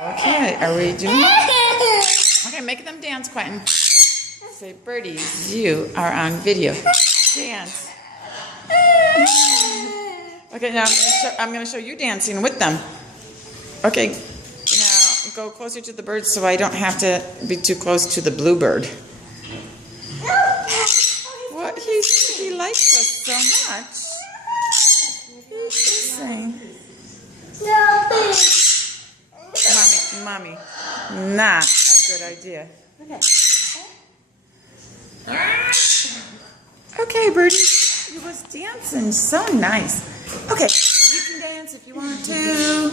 Okay, are we doing? Okay, make them dance, Quentin. Say, birdies, you are on video. Dance. Okay, now I'm going to show you dancing with them. Okay, now go closer to the birds so I don't have to be too close to the bluebird. What? He likes us so much. He's kissing. Mommy, not a good idea. Okay, birdie, you was dancing so nice. Okay, you can dance if you want to.